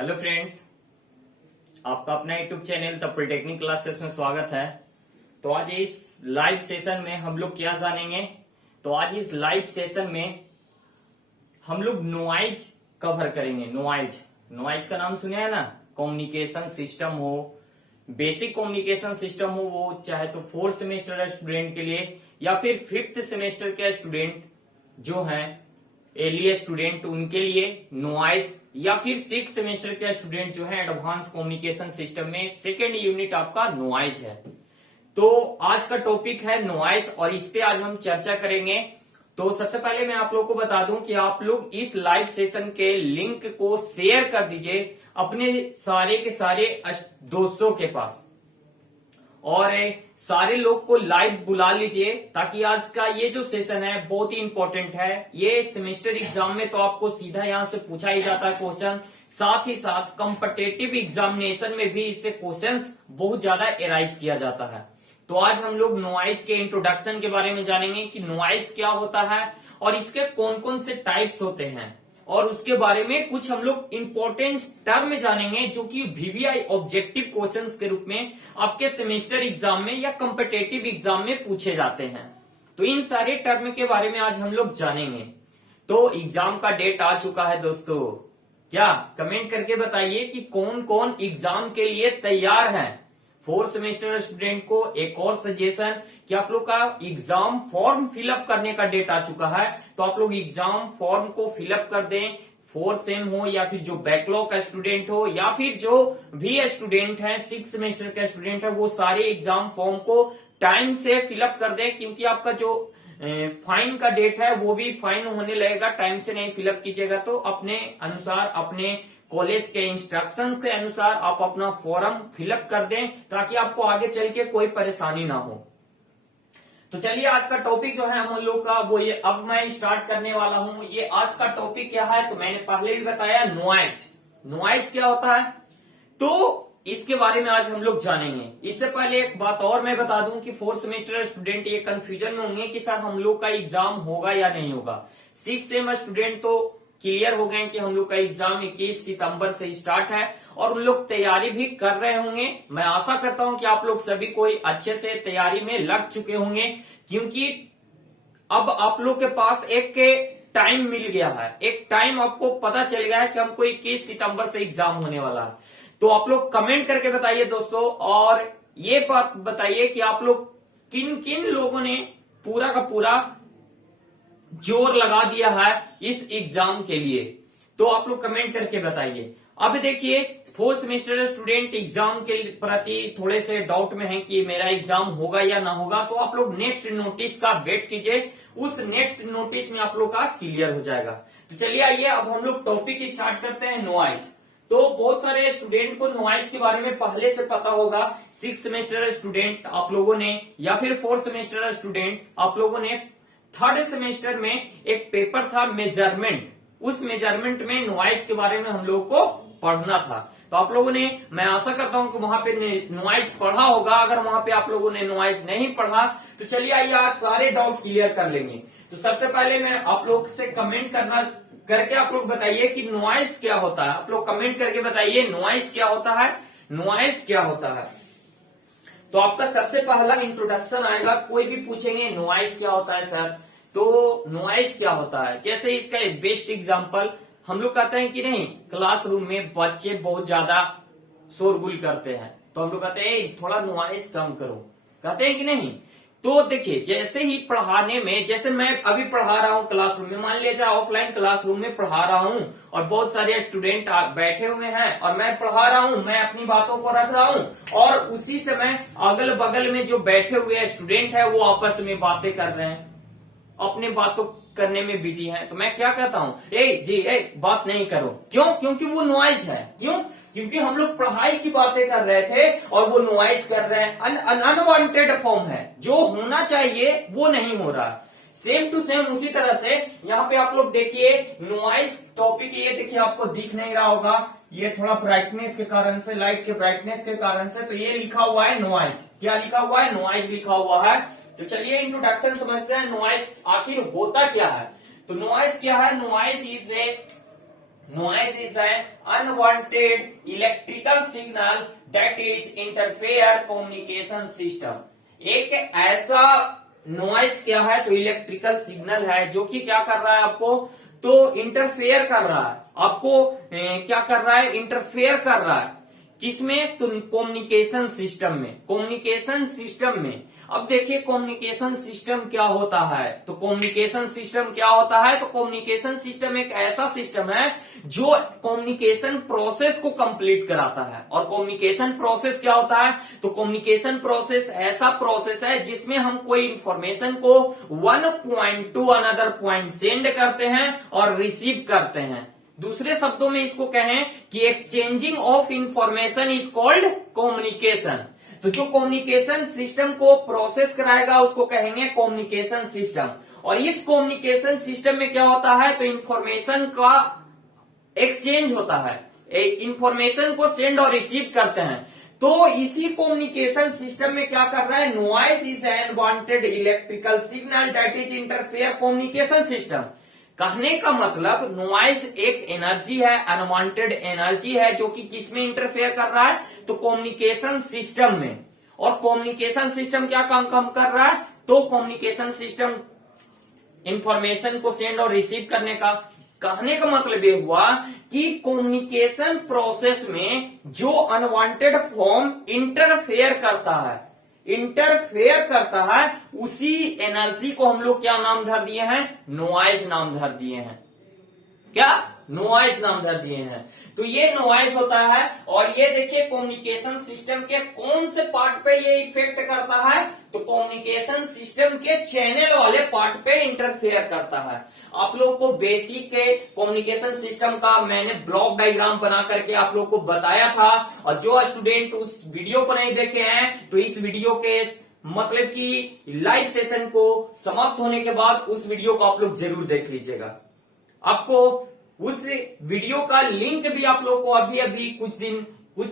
Hello friends, आपका अपना YouTube channel the polytechnic classes में स्वागत है। तो आज इस लाइव सेशन में हम लोग क्या जानेंगे। तो आज इस लाइव सेशन में हम लोग नॉइज कवर करेंगे। नॉइज का नाम सुना है ना। कम्युनिकेशन सिस्टम हो, बेसिक कम्युनिकेशन सिस्टम हो, वो चाहे तो 4th सेमेस्टर स्टूडेंट के लिए या फिर 5th सेमेस्टर के स्टूडेंट जो हैं एलिए स्टूडेंट उनके लिए नॉइज, या फिर 6th सेमेस्टर के स्टूडेंट जो है एडवांस कम्युनिकेशन सिस्टम में सेकेंड यूनिट आपका नॉइज है। तो आज का टॉपिक है नॉइज और इस पे आज हम चर्चा करेंगे। तो सबसे पहले मैं आप लोग को बता दूं कि आप लोग इस लाइव सेशन के लिंक को शेयर कर दीजिए अपने सारे के सारे दोस्तों के पास और सारे लोग को लाइव बुला लीजिए, ताकि आज का ये जो सेशन है बहुत ही इंपॉर्टेंट है। ये सेमेस्टर एग्जाम में तो आपको सीधा यहां से पूछा ही जाता है क्वेश्चन, साथ ही साथ कॉम्पिटिटिव एग्जामिनेशन में भी इससे क्वेश्चंस बहुत ज्यादा एराइज किया जाता है। तो आज हम लोग नॉइज के इंट्रोडक्शन के बारे में जानेंगे कि नॉइज क्या होता है और इसके कौन कौन से टाइप्स होते हैं, और उसके बारे में कुछ हम लोग इंपॉर्टेंट टर्म जानेंगे जो कि वीवीआई ऑब्जेक्टिव क्वेश्चंस के रूप में आपके सेमेस्टर एग्जाम में या कॉम्पिटिटिव एग्जाम में पूछे जाते हैं। तो इन सारे टर्म के बारे में आज हम लोग जानेंगे। तो एग्जाम का डेट आ चुका है दोस्तों, क्या कमेंट करके बताइए कि कौन कौन एग्जाम के लिए तैयार है। 4th सेमेस्टर स्टूडेंट को एक और सजेशन कि आप लोग का एग्जाम फॉर्म फिलअप करने का डेट आ चुका है, तो आप लोग एग्जाम फॉर्म को फिलअप कर दें। 4th सेम हो या फिर जो बैकलॉग का स्टूडेंट हो या फिर जो भी स्टूडेंट है 6th सेमेस्टर का स्टूडेंट है, वो सारे एग्जाम फॉर्म को टाइम से फिलअप कर दें, क्योंकि आपका जो फाइन का डेट है वो भी फाइन होने लगेगा। टाइम से नहीं फिलअप कीजिएगा तो अपने अनुसार, अपने कॉलेज के इंस्ट्रक्शन के अनुसार आप अपना फॉर्म फिलअप कर दें, ताकि आपको आगे चल के कोई परेशानी ना हो। तो चलिए आज का टॉपिक जो है हम लोग का वो ये अब मैं स्टार्ट करने वाला हूं। ये आज का टॉपिक क्या है, तो मैंने पहले भी बताया नॉइज क्या होता है, तो इसके बारे में आज हम लोग जानेंगे। इससे पहले एक बात और मैं बता दूं कि 4th सेमेस्टर स्टूडेंट ये कंफ्यूजन में होंगे कि सर हम लोग का एग्जाम होगा या नहीं होगा। 6th सेम स्टूडेंट तो क्लियर हो गए कि हम लोग का एग्जाम 21 सितंबर से स्टार्ट है और उन लोग तैयारी भी कर रहे होंगे। मैं आशा करता हूं कि आप लोग सभी कोई अच्छे से तैयारी में लग चुके होंगे, क्योंकि अब आप लोग के पास एक टाइम मिल गया है, एक टाइम आपको पता चल गया है कि हमको 21 सितंबर से एग्जाम होने वाला है। तो आप लोग कमेंट करके बताइए दोस्तों, और ये बात बताइए कि आप लोग किन किन लोगों ने पूरा का पूरा जोर लगा दिया है इस एग्जाम के लिए। तो आप लोग कमेंट करके बताइए। अब देखिए 4th सेमेस्टर स्टूडेंट एग्जाम के प्रति थोड़े से डाउट में है कि मेरा एग्जाम होगा या ना होगा, तो आप लोग नेक्स्ट नोटिस का वेट कीजिए, उस नेक्स्ट नोटिस में आप लोग का क्लियर हो जाएगा। तो चलिए आइए अब हम लोग टॉपिक स्टार्ट करते हैं नॉइज। तो बहुत सारे स्टूडेंट को नॉइज के बारे में पहले से पता होगा। 6th सेमेस्टर स्टूडेंट आप लोगों ने या फिर 4th सेमेस्टर स्टूडेंट आप लोगों ने 3rd सेमेस्टर में एक पेपर था मेजरमेंट, उस मेजरमेंट में नॉइज के बारे में हम लोग को पढ़ना था। तो आप लोगों ने, मैं आशा करता हूं कि वहां पे नॉइज पढ़ा होगा। अगर वहां पे आप लोगों ने नॉइज नहीं पढ़ा तो चलिए आइए आज सारे डाउट क्लियर कर लेंगे। तो सबसे पहले मैं आप लोग से कमेंट करके आप लोग बताइए कि नॉइज क्या होता है। आप लोग कमेंट करके बताइए नॉइज क्या होता है, नॉइज क्या होता है। तो आपका सबसे पहला इंट्रोडक्शन आएगा, कोई भी पूछेंगे नॉइज क्या होता है सर, तो नॉइज क्या होता है। जैसे इसका बेस्ट एग्जांपल हम लोग कहते हैं कि नहीं, क्लासरूम में बच्चे बहुत ज्यादा शोरगुल करते हैं, तो हम लोग कहते हैं थोड़ा नॉइज कम करो, कहते हैं कि नहीं। तो देखिए जैसे ही पढ़ाने में, जैसे मैं अभी पढ़ा रहा हूं क्लासरूम में, मान लीजिए ऑफलाइन क्लासरूम में पढ़ा रहा हूं और बहुत सारे स्टूडेंट बैठे हुए हैं और मैं पढ़ा रहा हूं, मैं अपनी बातों को रख रहा हूं और उसी समय अगल बगल में जो बैठे हुए स्टूडेंट है वो आपस में बातें कर रहे हैं, अपने बातों करने में बिजी हैं। तो मैं क्या कहता हूं, बात नहीं करो। क्यों? क्योंकि वो नॉइज है। क्यों? क्योंकि हम लोग पढ़ाई की बातें कर रहे थे और वो नॉइज कर रहे हैं। अनवांटेड फॉर्म है, जो होना चाहिए वो नहीं हो रहा। सेम टू सेम उसी तरह से यहाँ पे आप लोग देखिए नॉइज टॉपिक, ये देखिए आपको दिख नहीं रहा होगा, ये थोड़ा ब्राइटनेस के कारण से, लाइट के ब्राइटनेस के कारण से, तो ये लिखा हुआ है नॉइज। क्या लिखा हुआ है? नॉइज लिखा हुआ है। तो चलिए इंट्रोडक्शन समझते हैं, नॉइज आखिर होता क्या है। तो नॉइज क्या है? Noise is a noise is an unwanted electrical signal that is interfere communication system। एक ऐसा नॉइज क्या है, तो इलेक्ट्रिकल सिग्नल है जो कि क्या कर रहा है आपको, तो इंटरफेयर कर रहा है आपको, क्या कर रहा है, इंटरफेयर कर रहा है किसमें, तो कम्युनिकेशन सिस्टम में, कम्युनिकेशन सिस्टम में। अब देखिए कम्युनिकेशन सिस्टम क्या होता है, तो कम्युनिकेशन सिस्टम क्या होता है, तो कम्युनिकेशन सिस्टम एक ऐसा सिस्टम है जो कम्युनिकेशन प्रोसेस को कंप्लीट कराता है। और कम्युनिकेशन प्रोसेस क्या होता है, तो कम्युनिकेशन प्रोसेस ऐसा प्रोसेस है जिसमें हम कोई इंफॉर्मेशन को one point two another point send करते हैं और रिसीव करते हैं। दूसरे शब्दों में इसको कहें कि exchanging of information is called communication. तो जो कम्युनिकेशन सिस्टम को प्रोसेस कराएगा उसको कहेंगे कम्युनिकेशन सिस्टम। और इस कम्युनिकेशन सिस्टम में क्या होता है, तो इंफॉर्मेशन का एक्सचेंज होता है, इंफॉर्मेशन को सेंड और रिसीव करते हैं। तो इसी कम्युनिकेशन सिस्टम में क्या कर रहा है, noise is an wanted electrical signal that is interfere communication system. कहने का मतलब नॉइज एक एनर्जी है, अनवांटेड एनर्जी है जो कि किसमें इंटरफेयर कर रहा है, तो कम्युनिकेशन सिस्टम में। और कम्युनिकेशन सिस्टम क्या काम कर रहा है, तो कम्युनिकेशन सिस्टम इंफॉर्मेशन को सेंड और रिसीव करने का। कहने का मतलब ये हुआ कि कम्युनिकेशन प्रोसेस में जो अनवांटेड फॉर्म इंटरफेयर करता है उसी एनर्जी को हम लोग क्या नाम धर दिए हैं, नॉइज नाम धर दिए हैं। क्या, नॉइज नाम धर दिए हैं। तो ये नॉइज होता है। और ये देखिए कम्युनिकेशन सिस्टम के कौन से पार्ट पे ये इफेक्ट करता है, तो कम्युनिकेशन सिस्टम के चैनल वाले पार्ट पे इंटरफेयर करता है। आप लोग को बेसिक के कम्युनिकेशन सिस्टम का मैंने ब्लॉक डायग्राम बना करके आप लोग को बताया था। और जो स्टूडेंट उस वीडियो को नहीं देखे हैं तो इस वीडियो के मतलब कि लाइव सेशन को समाप्त होने के बाद उस वीडियो को आप लोग जरूर देख लीजिएगा। आपको उस वीडियो का लिंक भी आप लोग को अभी कुछ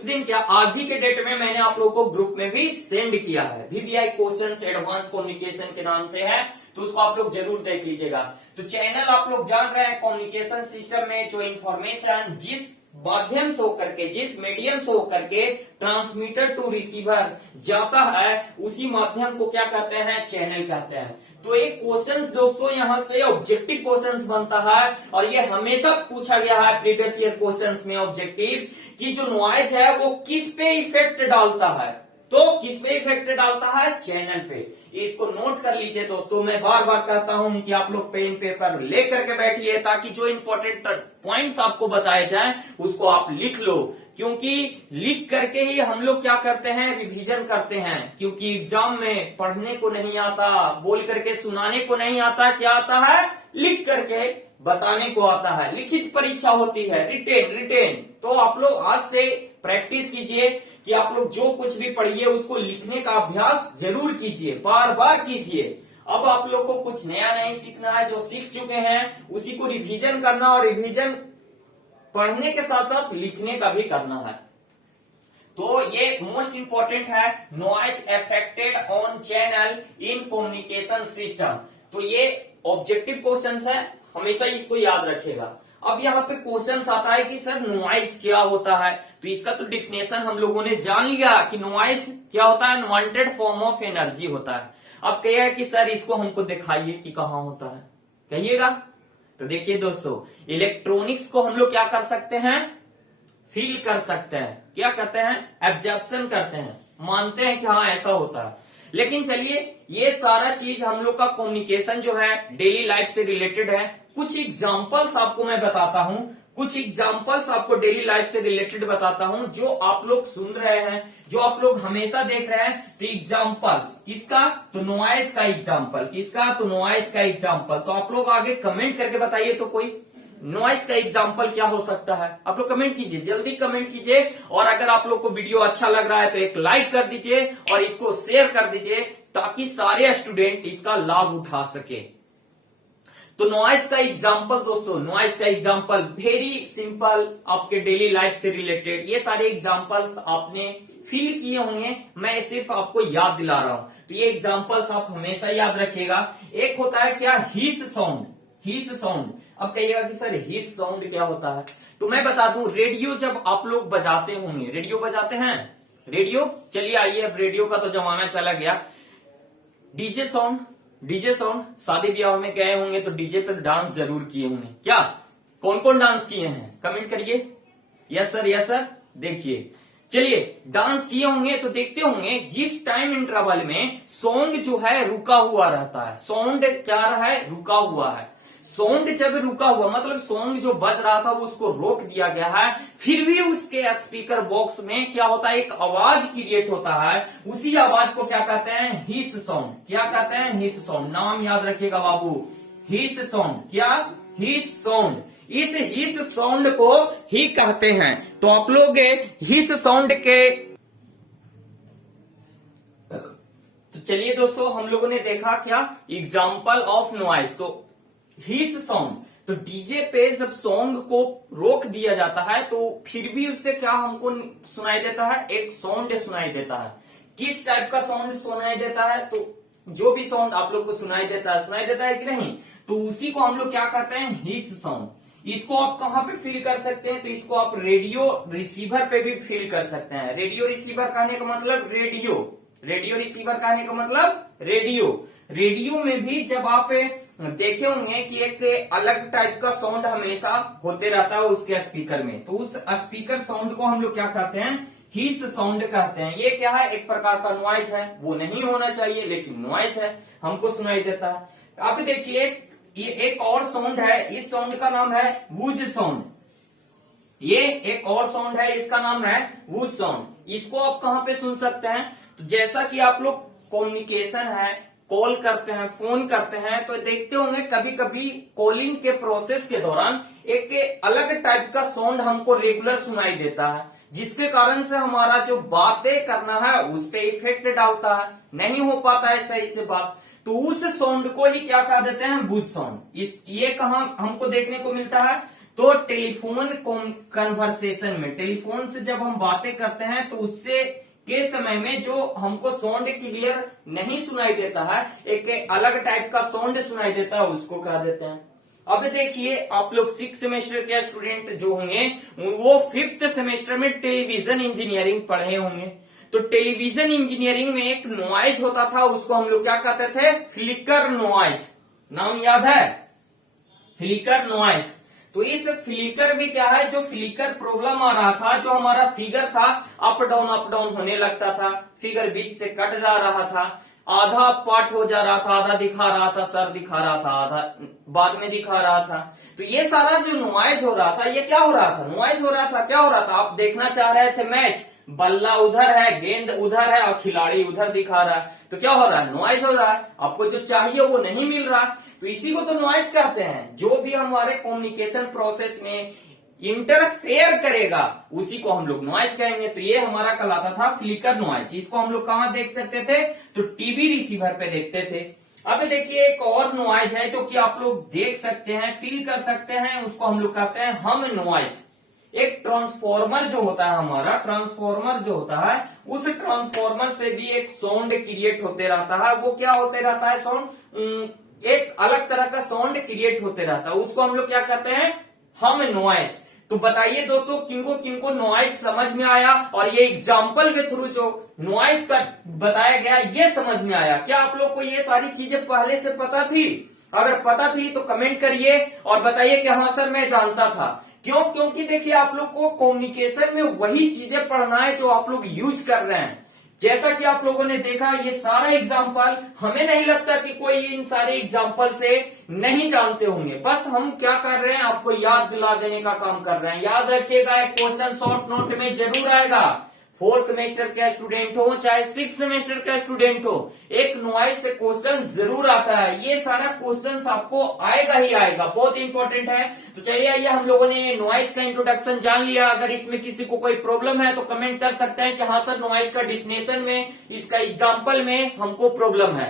दिन क्या, आज ही के डेट में मैंने आप लोग को ग्रुप में भी सेंड किया है। VVI क्वेश्चंस एडवांस कम्युनिकेशन के नाम से है, तो उसको आप लोग जरूर देख लीजिएगा। तो चैनल आप लोग जान रहे हैं, कम्युनिकेशन सिस्टम में जो इंफॉर्मेशन जिस माध्यम से होकर के, जिस मीडियम से होकर के ट्रांसमीटर टू रिसीवर जाता है उसी माध्यम को क्या कहते हैं, चैनल कहते हैं। तो एक क्वेश्चंस दोस्तों यहाँ से ऑब्जेक्टिव क्वेश्चंस बनता है और ये हमेशा पूछा गया है प्रीवियस ईयर क्वेश्चंस में ऑब्जेक्टिव, कि जो नॉइज है वो किस पे इफेक्ट डालता है, तो किस पे इफेक्ट डालता है, चैनल पे। इसको नोट कर लीजिए दोस्तों। मैं बार बार कहता हूं कि आप लोग पेन पेपर लेकर के बैठिए ताकि जो इंपॉर्टेंट पॉइंट्स आपको बताए जाएं उसको आप लिख लो, क्योंकि लिख करके ही हम लोग क्या करते हैं, रिवीजन करते हैं। क्योंकि एग्जाम में पढ़ने को नहीं आता, बोल करके सुनाने को नहीं आता, क्या आता है, लिख करके बताने को आता है। लिखित परीक्षा होती है, रिटेन। तो आप लोग आज से प्रैक्टिस कीजिए कि आप लोग जो कुछ भी पढ़िए उसको लिखने का अभ्यास जरूर कीजिए, बार बार कीजिए। अब आप लोग को कुछ नया नहीं सीखना है, जो सीख चुके हैं उसी को रिवीजन करना, और रिवीजन पढ़ने के साथ साथ लिखने का भी करना है। तो ये मोस्ट इंपॉर्टेंट है, noise affected on channel in communication system. तो ये ऑब्जेक्टिव क्वेश्चंस है, हमेशा इसको याद रखिएगा। अब यहाँ पे क्वेश्चन आता है कि सर नॉइज क्या होता है, तो इसका तो डिफिनेशन हम लोगों ने जान लिया कि नॉइज क्या होता है, अनवांटेड फॉर्म ऑफ एनर्जी होता है। अब कहिएगा कि सर इसको हमको दिखाइए कि कहाँ होता है, कहिएगा। तो देखिए दोस्तों, इलेक्ट्रॉनिक्स को हम लोग क्या कर सकते हैं, फील कर सकते हैं, क्या कहते हैं, एब्जॉर्प्शन करते हैं, मानते हैं कि हाँ ऐसा होता है। लेकिन चलिए ये सारा चीज हम लोग का कम्युनिकेशन जो है डेली लाइफ से रिलेटेड है। कुछ एग्जांपल्स आपको मैं बताता हूं, कुछ एग्जांपल्स आपको डेली लाइफ से रिलेटेड बताता हूं जो आप लोग सुन रहे हैं, जो आप लोग हमेशा देख रहे हैं। तो एग्जांपल्स किसका, तो नॉइज का एग्जांपल, किसका, तो नॉइज का एग्जांपल। तो आप लोग आगे कमेंट करके बताइए तो कोई नॉइज का एग्जांपल क्या हो सकता है, आप लोग कमेंट कीजिए, जल्दी कमेंट कीजिए। और अगर आप लोग को वीडियो अच्छा लग रहा है तो एक लाइक कर दीजिए और इसको शेयर कर दीजिए ताकि सारे स्टूडेंट इसका लाभ उठा सके। तो नॉइज का एग्जांपल दोस्तों, नॉइज का एग्जांपल वेरी सिंपल, आपके डेली लाइफ से रिलेटेड। ये सारे एग्जांपल्स आपने फील किए होंगे, मैं सिर्फ आपको याद दिला रहा हूं। तो ये एग्जांपल्स आप हमेशा याद रखिएगा। एक होता है क्या, हिस साउंड, हिस साउंड। अब कहिएगा कि सर हिस साउंड क्या होता है, तो मैं बता दूं, रेडियो जब आप लोग बजाते होंगे, रेडियो बजाते हैं, रेडियो, चलिए आइए, अब रेडियो का तो जमाना चला गया। डीजे साउंड, डीजे साउंड, शादी ब्याह में गए होंगे तो डीजे पे डांस जरूर किए होंगे, क्या कौन कौन डांस किए हैं कमेंट करिए। Yes sir, yes sir. देखिए, चलिए डांस किए होंगे तो देखते होंगे जिस टाइम इंटरवल में सॉन्ग जो है रुका हुआ रहता है, साउंड क्या रहा है, रुका हुआ है। साउंड जब रुका हुआ मतलब सॉन्ग जो बज रहा था वो उसको रोक दिया गया है, फिर भी उसके स्पीकर बॉक्स में क्या होता है, एक आवाज क्रिएट होता है। उसी आवाज को क्या कहते हैं, हिस साउंड। क्या कहते हैं, हिस साउंड। नाम याद रखिएगा बाबू, हिस साउंड। क्या, हिस साउंड। इस हिस साउंड को ही कहते हैं। तो आप लोग हिस साउंड के, तो चलिए दोस्तों, हम लोगों ने देखा क्या, एग्जाम्पल ऑफ नॉइज। तो हिस साउंड, तो डीजे पे जब सॉन्ग को रोक दिया जाता है तो फिर भी उससे क्या हमको सुनाई देता है, एक साउंड सुनाई देता है। किस टाइप का साउंड सुनाई देता है, तो जो भी साउंड आप लोग को सुनाई देता है कि नहीं, तो उसी को हम लोग क्या कहते हैं, हिस साउंड। इसको आप कहां पे फील कर सकते हैं, तो इसको आप रेडियो रिसीवर पे भी फील कर सकते हैं। रेडियो रिसीवर कहने का मतलब रेडियो, रेडियो रिसीवर कहने का मतलब रेडियो। रेडियो में भी जब आप देखे होंगे कि एक अलग टाइप का साउंड हमेशा होते रहता है उसके स्पीकर में, तो उस स्पीकर साउंड को हम लोग क्या कहते हैं, हिस साउंड कहते हैं। ये क्या है, एक प्रकार का नॉइज है, वो नहीं होना चाहिए लेकिन नॉइज है, हमको सुनाई देता है। आप देखिए, ये एक और साउंड है, इस साउंड का नाम है वूज साउंड। ये एक और साउंड है, इसका नाम है वूज साउंड। इसको आप कहां पे सुन सकते हैं, तो जैसा कि आप लोग कम्युनिकेशन है, कॉल करते हैं, फोन करते हैं, तो देखते होंगे कभी कभी कॉलिंग के प्रोसेस के दौरान एक अलग टाइप का साउंड हमको रेगुलर सुनाई देता है, जिसके कारण से हमारा जो बातें करना है उस पर इफेक्ट डालता है, नहीं हो पाता है सही से बात। तो उस साउंड को ही क्या कह देते हैं, वूज साउंड। ये कहां हमको देखने को मिलता है, तो टेलीफोन कन्वर्सेशन में, टेलीफोन से जब हम बातें करते हैं तो उससे के समय में जो हमको साउंड क्लियर नहीं सुनाई देता है, एक अलग टाइप का साउंड सुनाई देता है, उसको कह देते हैं। अब देखिए, आप लोग 6 सेमेस्टर के स्टूडेंट जो होंगे वो 5th सेमेस्टर में टेलीविजन इंजीनियरिंग पढ़े होंगे। तो टेलीविजन इंजीनियरिंग में एक नॉइज होता था, उसको हम लोग क्या कहते थे, फ्लिकर नॉइज। नाम याद है, फ्लिकर नॉइज। तो इस फ्लिकर भी क्या है, जो फ्लिकर प्रॉब्लम आ रहा था, जो हमारा फिगर था अप डाउन होने लगता था, फिगर बीच से कट जा रहा था, आधा पार्ट हो जा रहा था, आधा दिखा रहा था, सर दिखा रहा था, आधा बाद में दिखा रहा था। तो ये सारा जो नॉइज हो रहा था, ये क्या हो रहा था, नॉइज हो रहा था। क्या हो रहा था, आप देखना चाह रहे थे मैच, बल्ला उधर है, गेंद उधर है और खिलाड़ी उधर दिखा रहा है, तो क्या हो रहा है, नॉइज हो रहा है। आपको जो चाहिए वो नहीं मिल रहा, तो इसी को तो नॉइज कहते हैं। जो भी हमारे कम्युनिकेशन प्रोसेस में इंटरफेयर करेगा उसी को हम लोग नॉइज कहेंगे। तो ये हमारा कहलाता था फ्लिकर नॉइज। इसको हम लोग कहां देख सकते थे, तो टीवी रिसीवर पे देखते थे। अब देखिए, एक और नॉइज है जो कि आप लोग देख सकते हैं, फील कर सकते हैं, उसको हम लोग कहते हैं हम नॉइज। एक ट्रांसफॉर्मर जो होता है हमारा, ट्रांसफॉर्मर जो होता है, उस ट्रांसफॉर्मर से भी एक साउंड क्रिएट होते रहता है। वो क्या होते रहता है, साउंड, एक अलग तरह का साउंड क्रिएट होते रहता है, उसको हम लोग क्या कहते हैं, हम नॉइज। तो बताइए दोस्तों, किनको किनको नॉइज समझ में आया, और ये एग्जाम्पल के थ्रू जो नॉइज का बताया गया ये समझ में आया क्या? आप लोग को ये सारी चीजें पहले से पता थी? अगर पता थी तो कमेंट करिए और बताइए कि हाँ सर मैं जानता था। क्यों? क्योंकि देखिए, आप लोग को कम्युनिकेशन में वही चीजें पढ़ना है जो आप लोग यूज कर रहे हैं। जैसा कि आप लोगों ने देखा, ये सारा एग्जाम्पल, हमें नहीं लगता कि कोई इन सारे एग्जाम्पल से नहीं जानते होंगे। बस हम क्या कर रहे हैं, आपको याद दिला देने का काम कर रहे हैं। याद रखिएगा, एक क्वेश्चन शॉर्ट नोट में जरूर आएगा। 4th सेमेस्टर के स्टूडेंट हो चाहे 6th सेमेस्टर का स्टूडेंट हो, एक नॉइज से क्वेश्चन जरूर आता है। ये सारा क्वेश्चन आपको आएगा ही आएगा, बहुत इंपॉर्टेंट है। तो चलिए आइए, हम लोगों ने ये नॉइज का इंट्रोडक्शन जान लिया। अगर इसमें किसी को कोई प्रॉब्लम है तो कमेंट कर सकते हैं कि हाँ सर नॉइज का डिफिनेशन में, इसका एग्जाम्पल में हमको प्रॉब्लम है।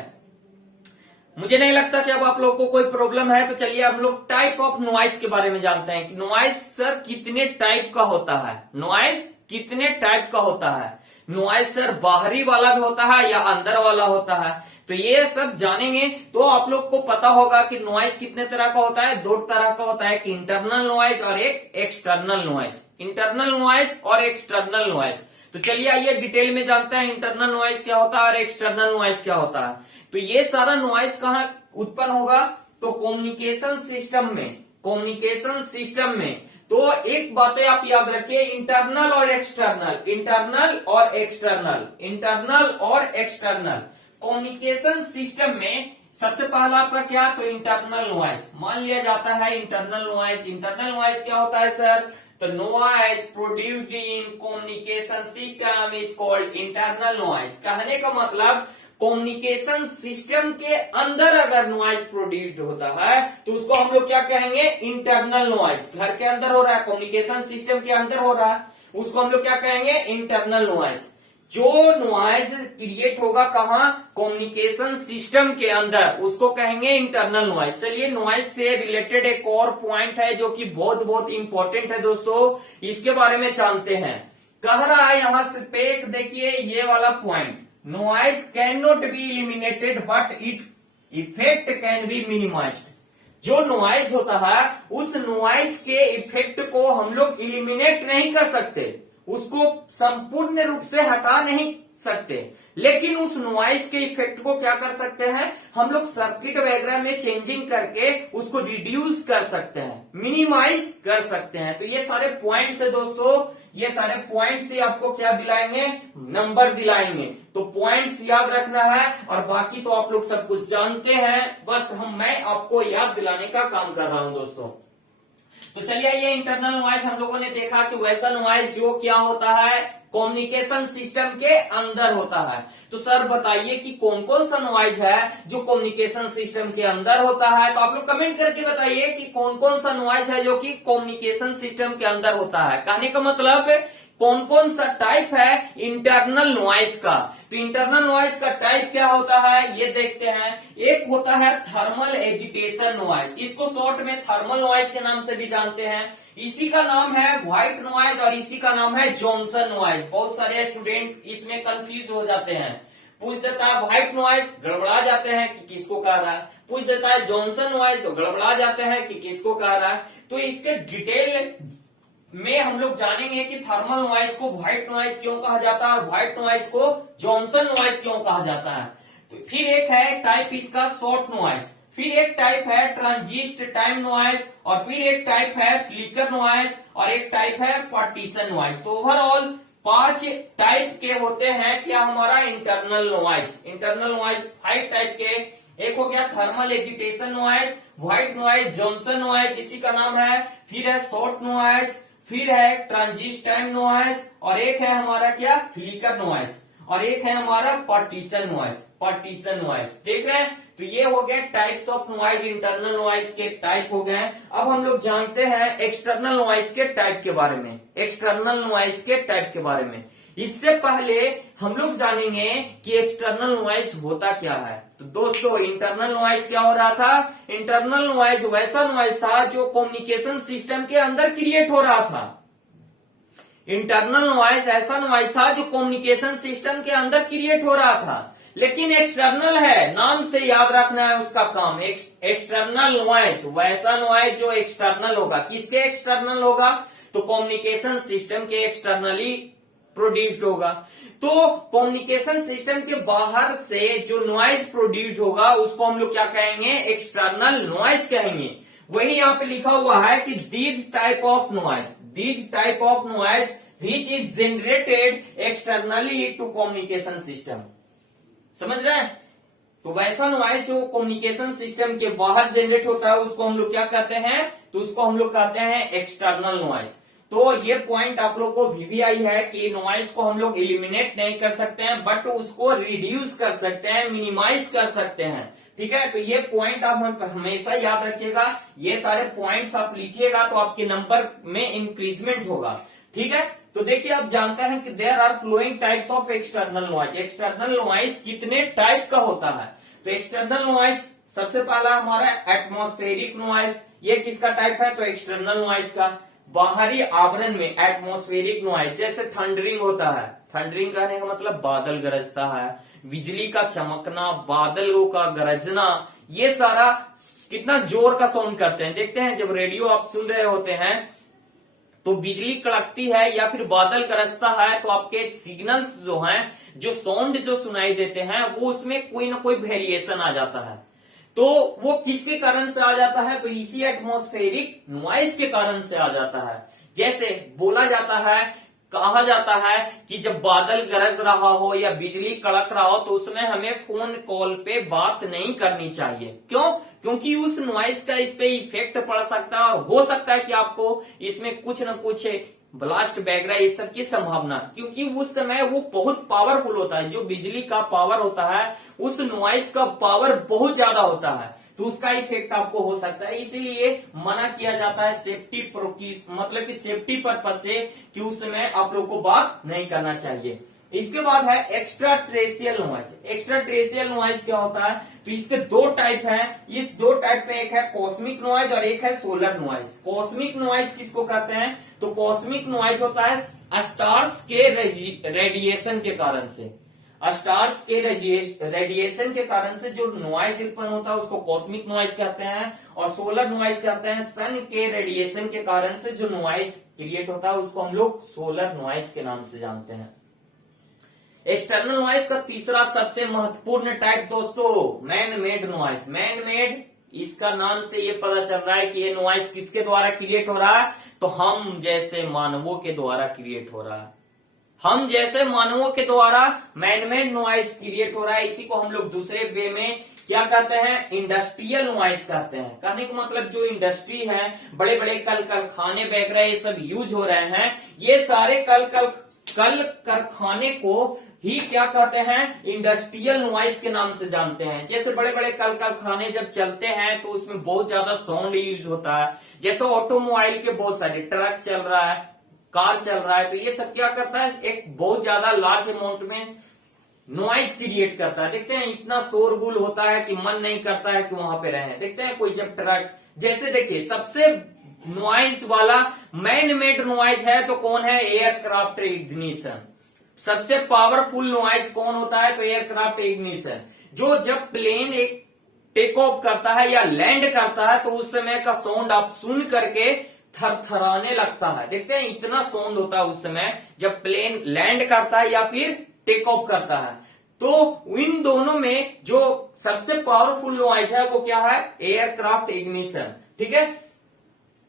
मुझे नहीं लगता कि अब आप लोग को कोई प्रॉब्लम है। तो चलिए हम लोग टाइप ऑफ नॉइज के बारे में जानते हैं कि नॉइज सर कितने टाइप का होता है। नॉइज कितने टाइप का होता है? नॉइज सर बाहरी वाला भी होता है या अंदर वाला होता है? तो ये सब जानेंगे तो आप लोग को पता होगा कि नॉइज कितने तरह का होता है। दो तरह का होता है, एक इंटरनल नॉइज और एक एक्सटर्नल नॉइज। इंटरनल नॉइज और एक्सटर्नल नॉइज। तो चलिए आइए डिटेल में जानते हैं इंटरनल नॉइज क्या होता है और एक्सटर्नल नॉइज क्या होता है। तो ये सारा नॉइज कहाँ उत्पन्न होगा, तो कम्युनिकेशन सिस्टम में। कम्युनिकेशन सिस्टम में तो एक बातें आप याद रखिए, इंटरनल और एक्सटर्नल, इंटरनल और एक्सटर्नल, इंटरनल और एक्सटर्नल। कम्युनिकेशन सिस्टम में सबसे पहला आपका क्या, तो इंटरनल नॉइज मान लिया जाता है। इंटरनल नॉइज, इंटरनल नॉइज क्या होता है सर, तो noise produced in communication system is called internal noise. कहने का मतलब कम्युनिकेशन सिस्टम के अंदर अगर नॉइज प्रोड्यूस्ड होता है तो उसको हम लोग क्या कहेंगे, इंटरनल नॉइज। घर के अंदर हो रहा है, कम्युनिकेशन सिस्टम के अंदर हो रहा है, उसको हम लोग क्या कहेंगे, इंटरनल नॉइज। जो नॉइज क्रिएट होगा कहां, कम्युनिकेशन सिस्टम के अंदर, उसको कहेंगे इंटरनल नॉइज। चलिए नॉइज से रिलेटेड एक और पॉइंट है जो कि बहुत बहुत इंपॉर्टेंट है दोस्तों, इसके बारे में जानते हैं। कह रहा है यहां से पे देखिए ये वाला point, noise can not be eliminated but it effect can be minimised. जो नॉइज होता है उस नॉइज के इफेक्ट को हम लोग इलिमिनेट नहीं कर सकते, उसको संपूर्ण रूप से हटा नहीं सकते, लेकिन उस नॉइज के इफेक्ट को क्या कर सकते हैं, हम लोग सर्किट वगैरह में चेंजिंग करके उसको रिड्यूस कर सकते हैं, मिनिमाइज कर सकते हैं। तो ये सारे पॉइंट्स है दोस्तों, ये सारे पॉइंट्स से आपको क्या दिलाएंगे, नंबर दिलाएंगे। तो पॉइंट्स याद रखना है और बाकी तो आप लोग सब कुछ जानते हैं, बस मैं आपको याद दिलाने का काम कर रहा हूं दोस्तों। तो चलिए ये इंटरनल नॉइज हम लोगों ने देखा कि वैसा नॉइज जो क्या होता है, कम्युनिकेशन सिस्टम के अंदर होता है। तो सर बताइए कि कौन कौन सा नॉइज है जो कम्युनिकेशन सिस्टम के अंदर होता है। तो आप लोग कमेंट करके बताइए कि कौन कौन सा नॉइज है जो कि कम्युनिकेशन सिस्टम के अंदर होता है। कहने का मतलब कौन कौन सा टाइप है इंटरनल नॉइज का। तो इंटरनल नॉइज का टाइप क्या होता है ये देखते हैं। एक होता है थर्मल एजिटेशन नॉइज, इसको शॉर्ट में थर्मल नॉइज के नाम से भी जानते हैं। इसी का नाम है व्हाइट नॉइज और इसी का नाम है जॉनसन नॉइज। बहुत सारे स्टूडेंट इसमें कंफ्यूज हो जाते हैं, पूछ देता है व्हाइट नॉइज, गड़बड़ा जाते हैं कि किसको कह रहा है, पूछ देता है जॉनसन नॉइज तो गड़बड़ा जाते हैं कि किसको कह रहा है। तो इसके डिटेल में हम लोग जानेंगे कि थर्मल नॉइज को व्हाइट नॉइज क्यों कहा जाता है और व्हाइट नॉइज को जॉनसन नॉइज क्यों कहा जाता है। तो फिर एक है टाइप इसका शॉर्ट नॉइज, फिर एक टाइप है ट्रांजिस्ट टाइम नॉइज और फिर एक टाइप है फ्लिकर नॉइज और एक टाइप है पार्टीशन नॉइज। तो ओवरऑल 5 टाइप के होते हैं क्या हमारा internal noise. Internal noise 5 type के, एक हो गया thermal agitation noise, white noise, Johnson noise इसी का नाम है, फिर है शॉर्ट नॉइज, फिर है ट्रांजिस्ट टाइम नॉइज और एक है हमारा क्या फ्लिकर नॉइज और एक है हमारा पार्टीशन नॉइज। पार्टीशन नॉइज देख रहे हैं। तो ये हो गए types of noise, internal noise के टाइप हो गए। अब हम लोग जानते हैं एक्सटर्नल नॉइज के टाइप के बारे में, एक्सटर्नल नॉइज के टाइप के बारे में। इससे पहले हम लोग जानेंगे कि एक्सटर्नल नॉइज होता क्या है। तो दोस्तों इंटरनल नॉइज क्या हो रहा था, इंटरनल नॉइज वैसा नॉइज था जो कम्युनिकेशन सिस्टम के अंदर क्रिएट हो रहा था। इंटरनल नॉइज ऐसा नॉइज था जो कम्युनिकेशन सिस्टम के अंदर क्रिएट हो रहा था, लेकिन एक्सटर्नल है, नाम से याद रखना है उसका काम। एक्सटर्नल नॉइज वैसा नॉइज जो एक्सटर्नल होगा। किसके एक्सटर्नल होगा, तो कम्युनिकेशन सिस्टम के एक्सटर्नली प्रोड्यूस्ड होगा। तो कम्युनिकेशन सिस्टम के बाहर से जो नॉइज प्रोड्यूस्ड होगा उसको हम लोग क्या कहेंगे, एक्सटर्नल नॉइज कहेंगे। वही यहाँ पे लिखा हुआ है कि these type of noise, these type of noise which is generated externally to communication system. समझ रहे हैं। तो वैसा नॉइज जो कम्युनिकेशन सिस्टम के बाहर जनरेट होता है उसको हम लोग क्या कहते हैं, तो उसको हम लोग कहते हैं एक्सटर्नल नॉइज। तो ये पॉइंट आप लोग को भी आई है कि नॉइज को हम लोग एलिमिनेट नहीं कर सकते हैं बट उसको रिड्यूस कर सकते हैं, मिनिमाइज कर सकते हैं। ठीक है, तो ये पॉइंट आप हमेशा याद रखिएगा। ये सारे पॉइंट्स आप लिखिएगा तो आपके नंबर में इंक्रीजमेंट होगा। ठीक है, तो देखिए आप जानते हैं कि there are flowing types of external noise. External noise कितने टाइप का होता है, तो एक्सटर्नल नॉइज सबसे पहला हमारा एटमॉस्फेरिक नॉइज। ये किसका टाइप है, तो एक्सटर्नल नॉइज का। बाहरी आवरण में एटमॉस्फेरिक नॉइज, जैसे थंडरिंग होता है, थंडरिंग कहने का मतलब बादल गरजता है, बिजली का चमकना, बादलों का गरजना, ये सारा कितना जोर का साउंड करते हैं। देखते हैं जब रेडियो आप सुन रहे होते हैं तो बिजली कड़कती है या फिर बादल गरजता है तो आपके सिग्नल्स जो हैं, जो साउंड जो सुनाई देते हैं, वो उसमें कोई ना कोई वेरिएशन आ जाता है। तो वो किसके कारण से आ जाता है? तो इसी एटमॉस्फेरिक नॉइज के कारण से आ जाता है। जैसे बोला जाता है, कहा जाता है कि जब बादल गरज रहा हो या बिजली कड़क रहा हो तो उसमें हमें फोन कॉल पे बात नहीं करनी चाहिए। क्यों? क्योंकि उस नॉइज का इस पे इफेक्ट पड़ सकता है और हो सकता है कि आपको इसमें कुछ न कुछ ब्लास्ट वगैरह ये सब की संभावना, क्योंकि उस समय वो बहुत पावरफुल होता है। जो बिजली का पावर होता है उस नॉइज का पावर बहुत ज्यादा होता है, तो उसका इफेक्ट आपको हो सकता है। इसीलिए मना किया जाता है सेफ्टी मतलब कि सेफ्टी पर्पज से कि उस समय आप लोग को बात नहीं करना चाहिए। इसके बाद है extra terrestrial noise. Extra terrestrial noise क्या होता है? तो इसके दो टाइप हैं। इस दो टाइप में एक है कॉस्मिक नॉइज और एक है सोलर नॉइज। कॉस्मिक नॉइज किसको कहते हैं? तो कॉस्मिक नॉइज होता है स्टार्स के रेडिएशन के कारण से, स्टार्स के रेडिएशन के कारण से जो नॉइज उत्पन्न होता है उसको कॉस्मिक नॉइज कहते हैं। और सोलर नॉइज कहते हैं सन के रेडिएशन के कारण से जो नॉइज क्रिएट होता है उसको हम लोग सोलर नॉइज के नाम से जानते हैं। एक्सटर्नल नॉइज का तीसरा सबसे महत्वपूर्ण टाइप दोस्तों man made noise. Man made, इसका नाम से ये पता चल रहा है कि ये नॉइज किसके द्वारा क्रिएट हो रहा है? तो हम जैसे मानवों के द्वारा क्रिएट हो रहा है। हम जैसे मानवों के द्वारा मैनमेड नॉइज क्रिएट हो रहा है। इसी को हम लोग दूसरे वे में क्या कहते हैं? इंडस्ट्रियल नॉइज कहते हैं। कहने का मतलब जो इंडस्ट्री है, बड़े बड़े कल कारखाने वगैरह ये सब यूज हो रहे हैं, ये सारे कल कारखाने को ही क्या कहते हैं? इंडस्ट्रियल नॉइज के नाम से जानते हैं। जैसे बड़े बड़े कल कारखाने जब चलते हैं तो उसमें बहुत ज्यादा साउंड यूज होता है। जैसे ऑटोमोबाइल के बहुत सारे ट्रक चल रहा है, कार चल रहा है, तो ये सब क्या करता है? एक बहुत ज्यादा लार्ज अमाउंट में नॉइज क्रिएट करता है। देखते हैं इतना शोरगुल होता है कि मन नहीं करता है कि वहां पे रहें। देखते हैं कोई जब ट्रक, जैसे देखिए सबसे नॉइज वाला मैन मेड नॉइज है तो कौन है? Aircraft ignition. सबसे पावरफुल नॉइज कौन होता है? तो एयरक्राफ्ट इग्निशन। जो जब प्लेन एक टेक ऑफ करता है या लैंड करता है तो उस समय का साउंड आप सुन करके थरथराने लगता है। देखते हैं इतना साउंड होता है उस समय जब प्लेन लैंड करता है या फिर टेक ऑफ करता है। तो इन दोनों में जो सबसे पावरफुल नॉइज है वो क्या है? Aircraft ignition. ठीक है,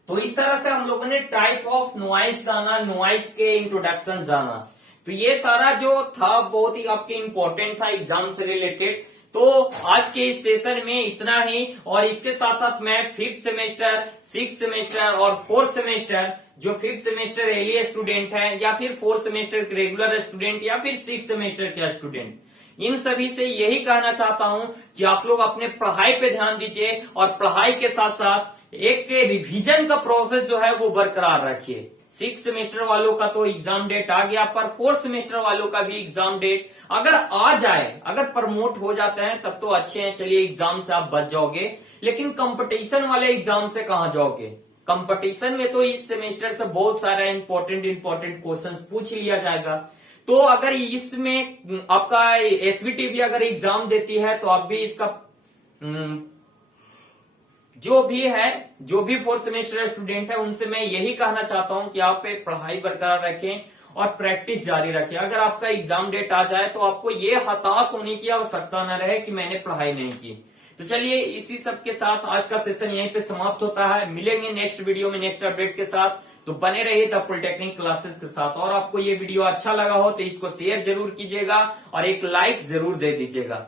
तो इस तरह से हम लोगों ने टाइप ऑफ नॉइज जाना, नॉइज के इंट्रोडक्शन जाना। तो ये सारा जो था बहुत ही आपके इंपॉर्टेंट था एग्जाम से रिलेटेड। तो आज के इस सेशन में इतना ही, और इसके साथ साथ मैं 5th सेमेस्टर, 6th सेमेस्टर और 4th सेमेस्टर, जो 5th सेमेस्टर एलिए स्टूडेंट है या फिर 4th सेमेस्टर के रेगुलर स्टूडेंट या फिर 6th सेमेस्टर के स्टूडेंट, इन सभी से यही कहना चाहता हूं कि आप लोग अपने पढ़ाई पे ध्यान दीजिए और पढ़ाई के साथ साथ एक रिवीजन का प्रोसेस जो है वो बरकरार रखिए। 6th सेमेस्टर वालों का तो एग्जाम डेट आ गया, पर 4th सेमेस्टर वालों का भी एग्जाम डेट अगर आ जाए, अगर प्रमोट हो जाते हैं तब तो अच्छे हैं, चलिए एग्जाम से आप बच जाओगे। लेकिन कंपटीशन वाले एग्जाम से कहां जाओगे? कंपटीशन में तो इस सेमेस्टर से बहुत सारा इंपॉर्टेंट क्वेश्चन पूछ लिया जाएगा। तो अगर इसमें आपका एसबीटी भी अगर एग्जाम देती है तो आप भी इसका जो भी 4th सेमेस्टर स्टूडेंट है उनसे मैं यही कहना चाहता हूं कि आप पढ़ाई बरकरार रखें और प्रैक्टिस जारी रखें। अगर आपका एग्जाम डेट आ जाए तो आपको ये हताश होने की आवश्यकता न रहे कि मैंने पढ़ाई नहीं की। तो चलिए इसी सब के साथ आज का सेशन यहीं पे समाप्त होता है। मिलेंगे नेक्स्ट वीडियो में नेक्स्ट अपडेट के साथ, तो बने रहिए द पॉलिटेक्निक क्लासेस के साथ। और आपको ये वीडियो अच्छा लगा हो तो इसको शेयर जरूर कीजिएगा और एक लाइक जरूर दे दीजिएगा।